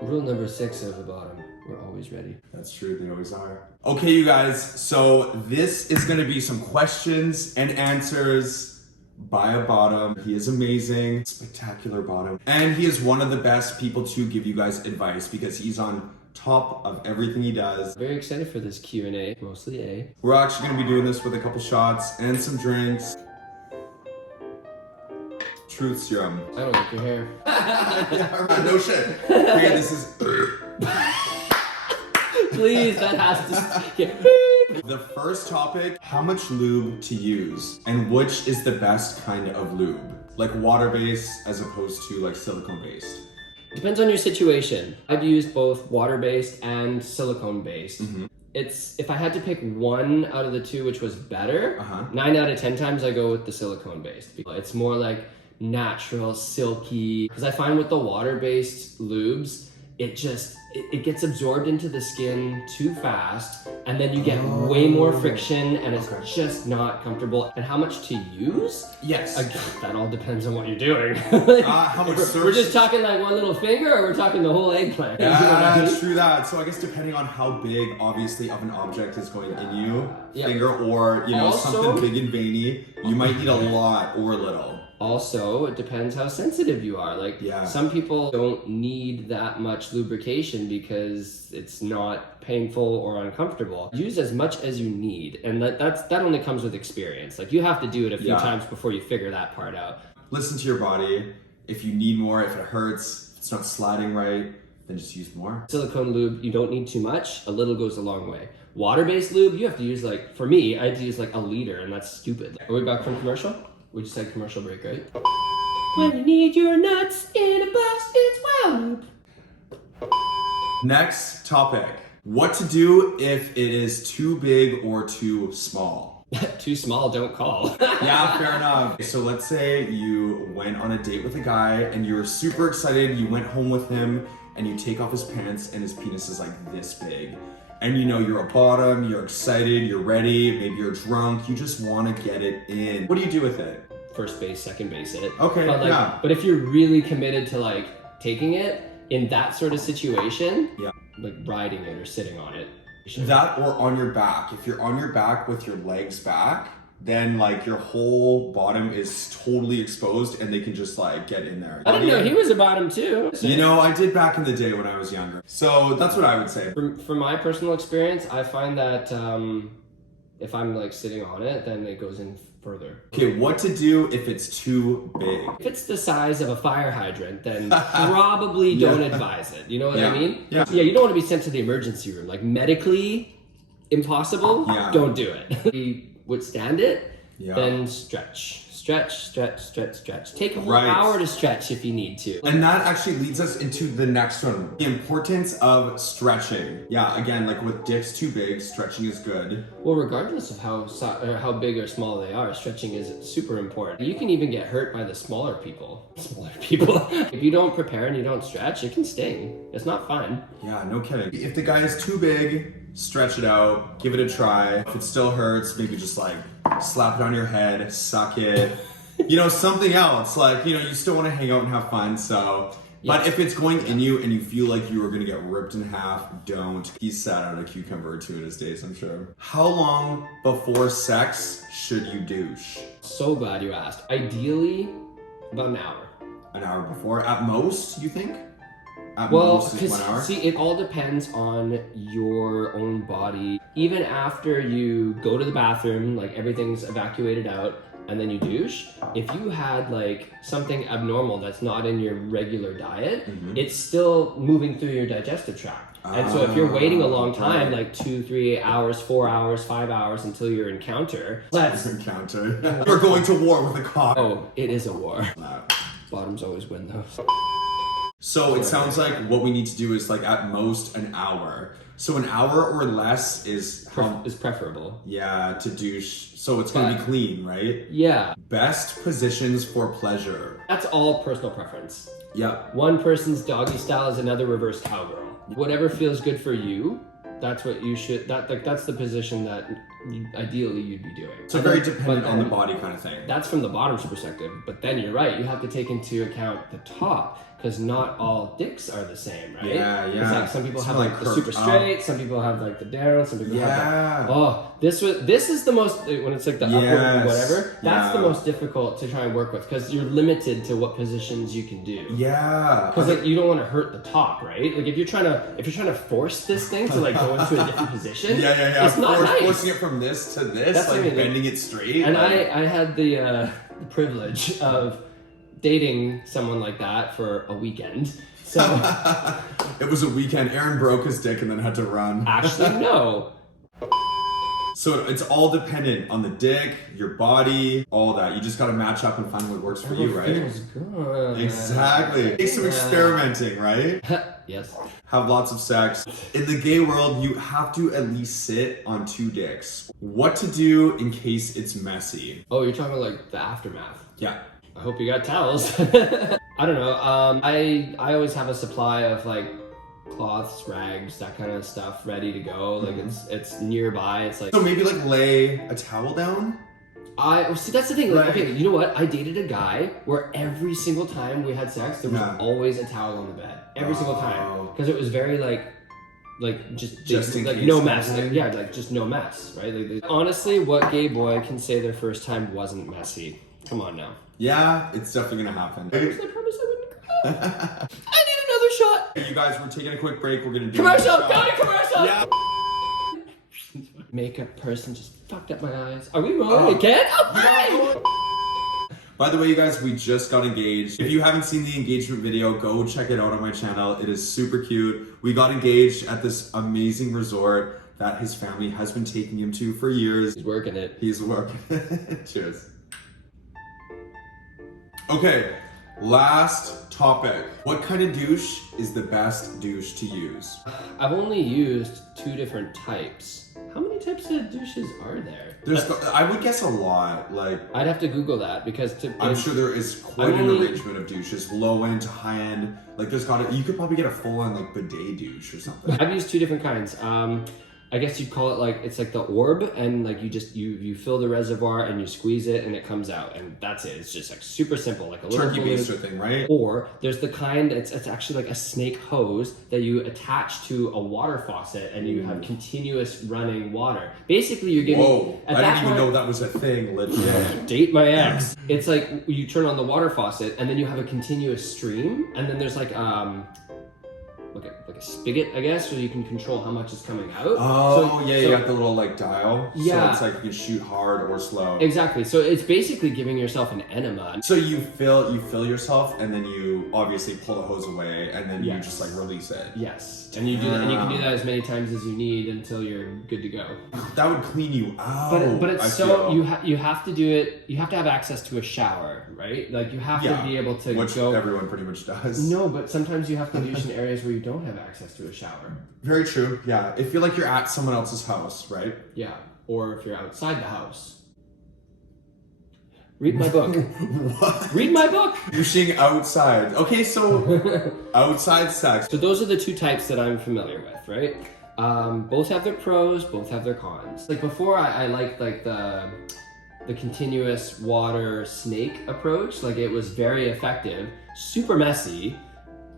Rule number 6 of the bottom, we're always ready. That's true, they always are. Okay, you guys, so this is gonna be some questions and answers by a bottom. He is amazing, spectacular bottom. And he is one of the best people to give you guys advice because he's on top of everything he does. Very excited for this Q&A, mostly A. We're actually gonna be doing this with a couple shots and some drinks. Truth serum. I don't like your hair. Yeah, right, no shit. Okay, this is... Please, that has to get... The first topic, how much lube to use and which is the best kind of lube? Like water-based as opposed to like silicone-based. Depends on your situation. I've used both water-based and silicone-based. If I had to pick one out of the two which was better, 9 out of 10 times I go with the silicone-based. It's more like natural, silky, because I find with the water-based lubes, it gets absorbed into the skin too fast, and then you get way more friction, and it's just not comfortable. And how much to use? Yes. That all depends on what you're doing. How much surface? We're just talking like one little finger, or we're talking the whole eggplant? Yeah, You know what I mean? true that. So I guess depending on how big, obviously, of an object is going in you, Yeah. finger or, you know, Also- something big and veiny, you might need a lot or a little. Also, it depends how sensitive you are. Like, Yeah. some people don't need that much lubrication because it's not painful or uncomfortable. Use as much as you need, and that only comes with experience. Like, you have to do it a few times before you figure that part out. Listen to your body. If you need more, if it hurts, if it's not sliding right, then just use more. Silicone lube, you don't need too much. A little goes a long way. Water-based lube, you have to use like, for me, I had to use like a liter, and that's stupid. Are we back from commercial? We just had commercial break, right? When you need your nuts in a box, it's Wow Lube. Next topic. What to do if it is too big or too small? Too small, don't call. Yeah, fair enough. So let's say you went on a date with a guy and you were super excited, you went home with him and you take off his pants and his penis is like this big. And you know you're a bottom, you're excited, you're ready, maybe you're drunk, you just want to get it in. What do you do with it? First base, second base it. Okay, but yeah. But if you're really committed to like taking it in that sort of situation, like riding it or sitting on it. That or on your back. If you're on your back with your legs back, then like your whole bottom is totally exposed and they can just like get in there. I didn't know he was a bottom too. You know, I did back in the day when I was younger. So that's what I would say. From my personal experience, I find that if I'm like sitting on it, then it goes in further. Okay, what to do if it's too big? If it's the size of a fire hydrant, then probably don't advise it. You know what I mean? Yeah. Yeah, you don't want to be sent to the emergency room. Like medically impossible, don't do it. If you withstand it, then stretch. Stretch. Take a whole hour to stretch if you need to. And that actually leads us into the next one. The importance of stretching. Yeah, again, like with dicks too big, stretching is good. Well, regardless of how big or small they are, stretching is super important. You can even get hurt by the smaller people. If you don't prepare and you don't stretch, it can sting. It's not fun. Yeah, no kidding. If the guy is too big, stretch it out, give it a try. If it still hurts, maybe just like slap it on your head, suck it. You know, something else. Like, you know, you still want to hang out and have fun, so. Yeah. But if it's going in you and you feel like you are going to get ripped in half, don't. He's sat out a cucumber or two in his days, I'm sure. How long before sex should you douche? So glad you asked. Ideally, about an hour. An hour before? At most, you think? At Well, most is 1 hour? see, it all depends on your own body. Even after you go to the bathroom, like everything's evacuated out, and then you douche, if you had like something abnormal that's not in your regular diet, it's still moving through your digestive tract. And so if you're waiting a long time, like 2, 3 hours, 4 hours, 5 hours until your encounter, You're going to war with a cock. Oh, it is a war. Bottoms always win though. So it sounds like what we need to do is like at most an hour. So an hour or less is preferable. Yeah, to douche. So it's going to be clean, right? Yeah. Best positions for pleasure. That's all personal preference. Yeah. One person's doggy style is another reverse cowgirl. Whatever feels good for you, that's what you should. That's the position that ideally you'd be doing. So very dependent on the body kind of thing. That's from the bottom's perspective. But then you're right. You have to take into account the top. because not all dicks are the same, right? Yeah, It's like some people have like the super straight, some people have like the down, some people have like, this is the most, when it's like the upward whatever, that's the most difficult to try and work with because you're limited to what positions you can do. Yeah. Because like you don't want to hurt the top, right? Like if you're trying to force this thing to like go into a different position, it's not nice. Forcing it from this to this, that's like bending it straight. And I had the privilege of dating someone like that for a weekend. So it was a weekend. Aaron broke his dick and then had to run. Actually, no. So it's all dependent on the dick, your body, all that. You just got to match up and find what works for you, right? Feels good. Exactly. Take some experimenting, right? Yes. Have lots of sex. In the gay world, you have to at least sit on 2 dicks. What to do in case it's messy? Oh, you're talking like the aftermath. Yeah. I hope you got towels. I don't know. I always have a supply of like cloths, rags, that kind of stuff ready to go. Like it's nearby. It's like, so maybe like lay a towel down. See, that's the thing. Like, okay, you know what? I dated a guy where every single time we had sex, there was always a towel on the bed. Every single time, because it was very like just like no mess. Like, yeah, like just no mess, right? Like, honestly, what gay boy can say their first time wasn't messy? Come on now. Yeah, it's definitely gonna happen. I promise I wouldn't cry. I need another shot. You guys, we're taking a quick break. We're gonna do commercial. Got a commercial. Yeah. Makeup person just fucked up my eyes. Are we rolling again? Okay. By the way, you guys, we just got engaged. If you haven't seen the engagement video, go check it out on my channel. It is super cute. We got engaged at this amazing resort that his family has been taking him to for years. He's working it. He's working it. Cheers. Okay, last topic. What kind of douche is the best douche to use? I've only used 2 different types. How many types of douches are there? I would guess a lot. Like I'd have to Google that because I'm sure there is quite an arrangement of douches, low end to high end. Like you could probably get a full on like bidet douche or something. I've used 2 different kinds. I guess you'd call it like, it's like the orb, and like you fill the reservoir and you squeeze it and it comes out, and that's it. It's just like super simple, like a little turkey baster thing, right? Or there's the kind, it's actually like a snake hose that you attach to a water faucet and you have continuous running water. Basically you're giving... Whoa, I didn't even know that was a thing, legit. Date my ex. It's like you turn on the water faucet and then you have a continuous stream, and then there's like a spigot, I guess, so you can control how much is coming out. Oh, so, you got the little like dial. Yeah. So it's like you can shoot hard or slow. Exactly. So it's basically giving yourself an enema. So you fill yourself, and then you obviously pull the hose away, and then you just like release it. Yes. And you do that, and you can do that as many times as you need until you're good to go. That would clean you out. But it's you have to do it. You have to have access to a shower, right? Like you have to be able to go. Everyone pretty much does. No, but sometimes you have to douche in areas where you don't have access to a shower. Very true. Yeah, if you're like you're at someone else's house, right? Yeah, or if you're outside the house. Read my book. What? Read my book. Douching outside. Okay, so outside sex. So those are the 2 types that I'm familiar with, right? Both have their pros, both have their cons. Like before, I liked like the continuous water snake approach. Like it was very effective, super messy,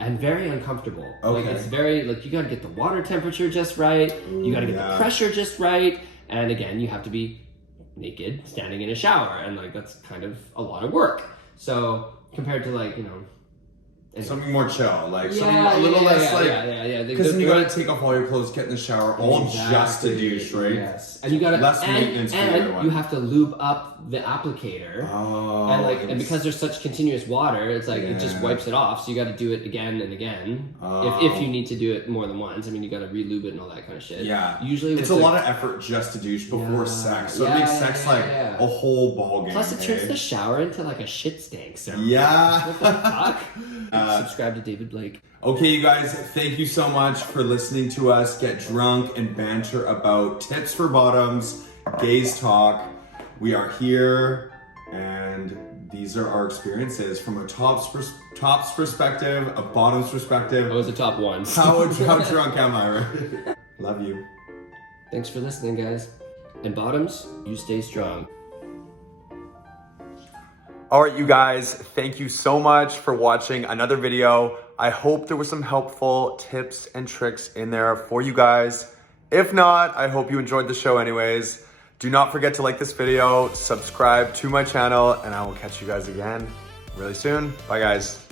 and very uncomfortable. Okay. Like it's very, like you gotta get the water temperature just right, you gotta get the pressure just right, and again, you have to be naked, standing in a shower, and like that's kind of a lot of work. So compared to like, something more chill, like something a little less like because then you gotta take off all your clothes, get in the shower, all just to douche, right? Yes, and you gotta less maintenance for everyone. You have to lube up the applicator. Oh, and because there's such continuous water, it's like it just wipes it off. So you got to do it again and again if you need to do it more than once. I mean, you got to re-lube it and all that kind of shit. Yeah, usually it's a lot of effort just to douche before sex, so it makes sex like a whole ball game. Plus, it turns the shower into like a shit stink. So yeah, what the fuck? Subscribe to David Blake. Okay, you guys, thank you so much for listening to us get drunk and banter about tips for bottoms, gays talk. We are here, and these are our experiences from a tops perspective, a bottoms perspective. I was the top one. How drunk am I? Right? Love you. Thanks for listening, guys. And bottoms, you stay strong. All right, you guys, thank you so much for watching another video. I hope there was some helpful tips and tricks in there for you guys. If not, I hope you enjoyed the show anyways. Do not forget to like this video, subscribe to my channel, and I will catch you guys again really soon. Bye, guys.